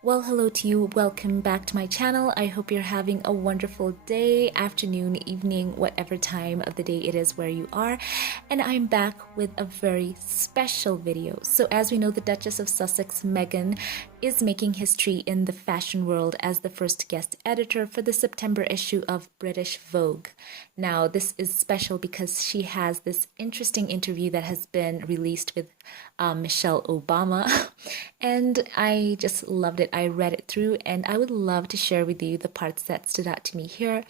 Well, hello to you. Welcome back to my channel. I hope you're having a wonderful day, afternoon, evening, whatever time of the day it is where you are. And I'm back with a very special video. So as we know, the Duchess of Sussex, Meghan, is making history in the fashion world as the first guest editor for the September issue of British Vogue. Now, this is special because she has this interesting interview that has been released with Michelle Obama, and I just loved it. I read it through, and I would love to share with you the parts that stood out to me here.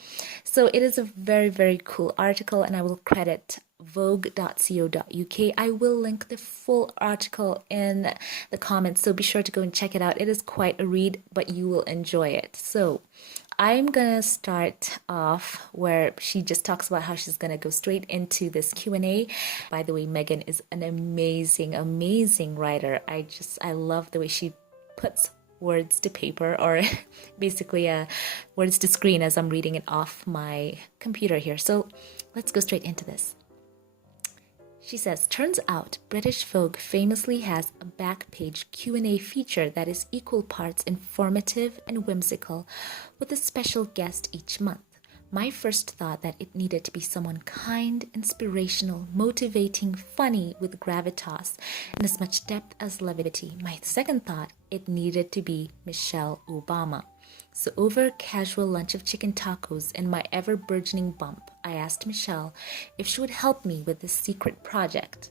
So it is a very, very cool article, and I will credit vogue.co.uk. I will link the full article in the comments, so be sure to go and check it out. It is quite a read, but you will enjoy it. So I'm gonna start off where she just talks about how she's gonna go straight into this Q&A. By the way, Meghan is an amazing, amazing writer. I love the way she puts words to paper, or basically words to screen as I'm reading it off my computer here. So let's go straight into this. She says, turns out British Vogue famously has a back page Q&A feature that is equal parts informative and whimsical, with a special guest each month. My first thought that it needed to be someone kind, inspirational, motivating, funny, with gravitas, and as much depth as levity. My second thought, it needed to be Michelle Obama. So over a casual lunch of chicken tacos and my ever-burgeoning bump, I asked Michelle if she would help me with this secret project.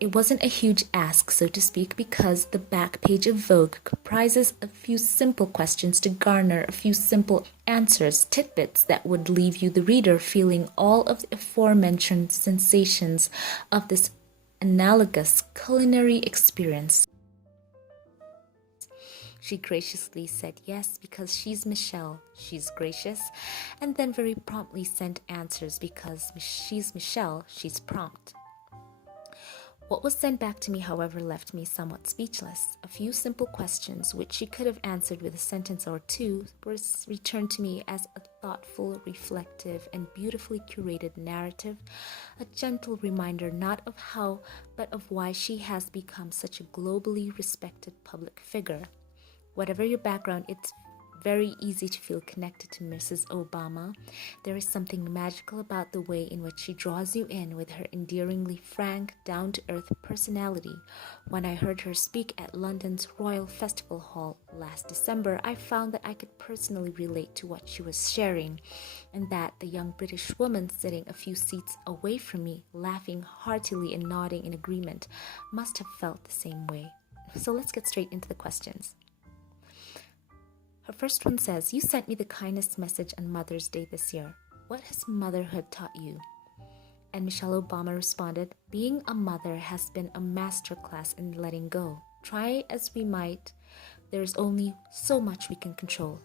It wasn't a huge ask, so to speak, because the back page of Vogue comprises a few simple questions to garner a few simple answers, tidbits that would leave you, the reader, feeling all of the aforementioned sensations of this analogous culinary experience. She graciously said yes because she's Michelle, she's gracious, and then very promptly sent answers because she's Michelle, she's prompt. What was sent back to me, however, left me somewhat speechless. A few simple questions, which she could have answered with a sentence or two, were returned to me as a thoughtful, reflective, and beautifully curated narrative, a gentle reminder not of how, but of why she has become such a globally respected public figure. Whatever your background, it's very easy to feel connected to Mrs. Obama. There is something magical about the way in which she draws you in with her endearingly frank, down-to-earth personality. When I heard her speak at London's Royal Festival Hall last December, I found that I could personally relate to what she was sharing, and that the young British woman sitting a few seats away from me, laughing heartily and nodding in agreement, must have felt the same way. So let's get straight into the questions. Her first one says, you sent me the kindest message on Mother's Day this year. What has motherhood taught you? And Michelle Obama responded, being a mother has been a masterclass in letting go. Try as we might, there's only so much we can control.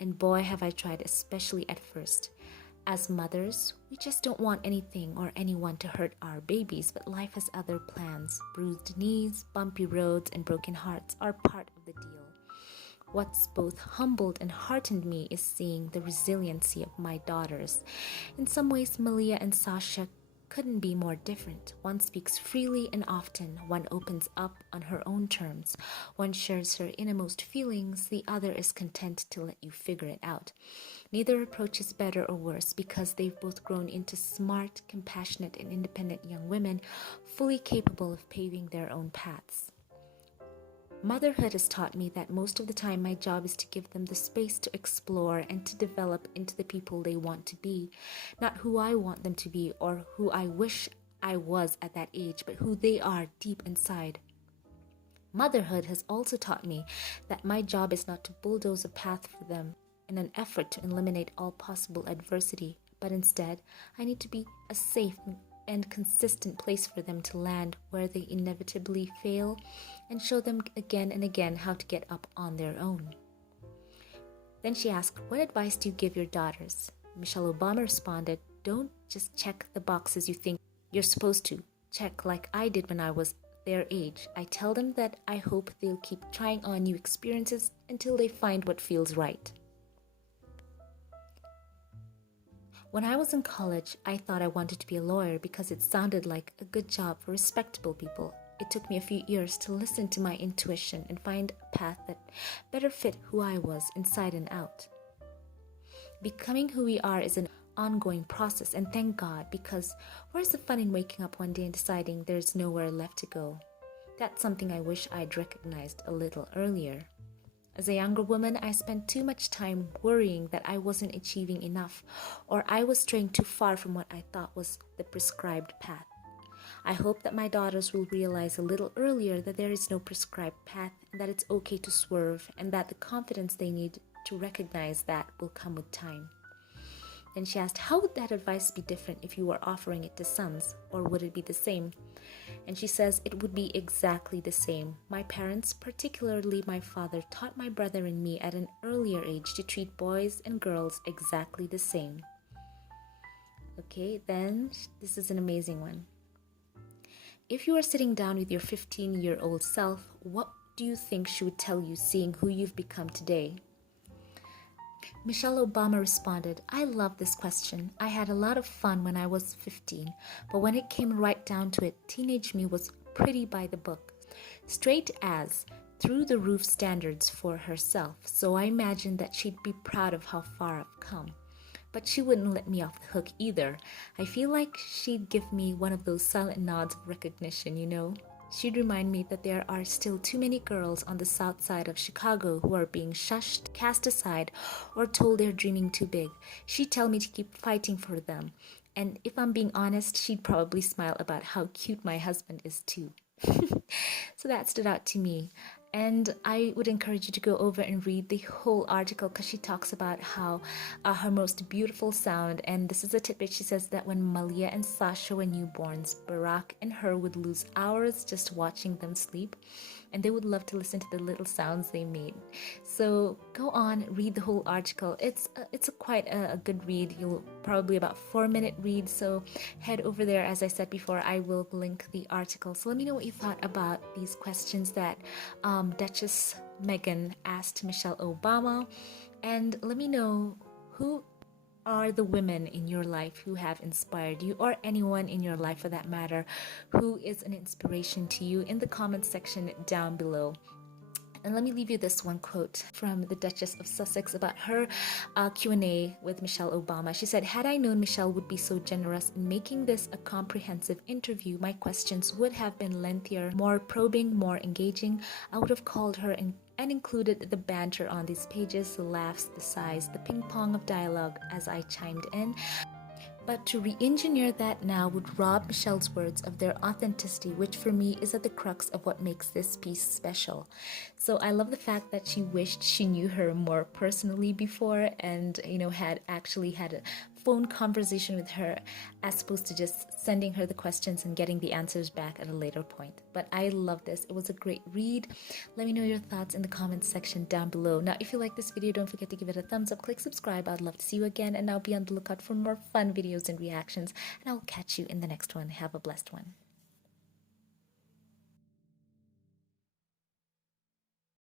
And boy, have I tried, especially at first. As mothers, we just don't want anything or anyone to hurt our babies, but life has other plans. Bruised knees, bumpy roads, and broken hearts are part of the deal. What's both humbled and heartened me is seeing the resiliency of my daughters. In some ways, Malia and Sasha couldn't be more different. One speaks freely and often. One opens up on her own terms. One shares her innermost feelings. The other is content to let you figure it out. Neither approach is better or worse because they've both grown into smart, compassionate, and independent young women, fully capable of paving their own paths. Motherhood has taught me that most of the time my job is to give them the space to explore and to develop into the people they want to be. Not who I want them to be or who I wish I was at that age, but who they are deep inside. Motherhood has also taught me that my job is not to bulldoze a path for them in an effort to eliminate all possible adversity, but instead I need to be a safe and consistent place for them to land where they inevitably fail, and show them again and again how to get up on their own. Then she asked, what advice do you give your daughters? Michelle Obama responded, don't just check the boxes you think you're supposed to. Check like I did when I was their age. I tell them that I hope they'll keep trying on new experiences until they find what feels right. When I was in college, I thought I wanted to be a lawyer because it sounded like a good job for respectable people. it took me a few years to listen to my intuition and find a path that better fit who I was inside and out. Becoming who we are is an ongoing process, and thank God, because where's the fun in waking up one day and deciding there's nowhere left to go? That's something I wish I'd recognized a little earlier. As a younger woman, I spent too much time worrying that I wasn't achieving enough, or I was straying too far from what I thought was the prescribed path. I hope that my daughters will realize a little earlier that there is no prescribed path, and that it's okay to swerve, and that the confidence they need to recognize that will come with time. Then she asked, how would that advice be different if you were offering it to sons, or would it be the same? And she says it would be exactly the same. My parents, particularly my father, taught my brother and me at an earlier age to treat boys and girls exactly the same. Okay, then this is an amazing one. If you are sitting down with your 15-year-old self, what do you think she would tell you, seeing who you've become today? Michelle Obama responded, I love this question. I had a lot of fun when I was 15, but when it came right down to it, teenage me was pretty by the book. Straight as, through the roof standards for herself, so I imagined that she'd be proud of how far I've come. But she wouldn't let me off the hook either. I feel like she'd give me one of those silent nods of recognition, you know? She'd remind me that there are still too many girls on the south side of Chicago who are being shushed, cast aside, or told they're dreaming too big. She'd tell me to keep fighting for them. And if I'm being honest, she'd probably smile about how cute my husband is too. So that stood out to me. And I would encourage you to go over and read the whole article, because she talks about how her most beautiful sound, and this is a tidbit, she says that when Malia and Sasha were newborns, Barack and her would lose hours just watching them sleep, and they would love to listen to the little sounds they made. So go on, read the whole article. It's quite a good read. You'll probably about 4-minute read, so head over there. As I said before, I will link the article. So let me know what you thought about these questions that Duchess Meghan asked Michelle Obama, and let me know who are the women in your life who have inspired you, or anyone in your life for that matter who is an inspiration to you, in the comments section down below. And let me leave you this one quote from the Duchess of Sussex about her Q&A with Michelle Obama. She said, had I known Michelle would be so generous in making this a comprehensive interview, my questions would have been lengthier, more probing, more engaging. I would have called her and included the banter on these pages, the laughs, the sighs, the ping-pong of dialogue as I chimed in. But to re-engineer that now would rob Michelle's words of their authenticity, which for me is at the crux of what makes this piece special. So I love the fact that she wished she knew her more personally before, and had actually had a phone conversation with her, as opposed to just sending her the questions and getting the answers back at a later point. But I love this. It was a great read. Let me know your thoughts in the comments section down below. Now, if you like this video, don't forget to give it a thumbs up, click subscribe. I'd love to see you again, and I'll be on the lookout for more fun videos and reactions, and I'll catch you in the next one. Have a blessed one.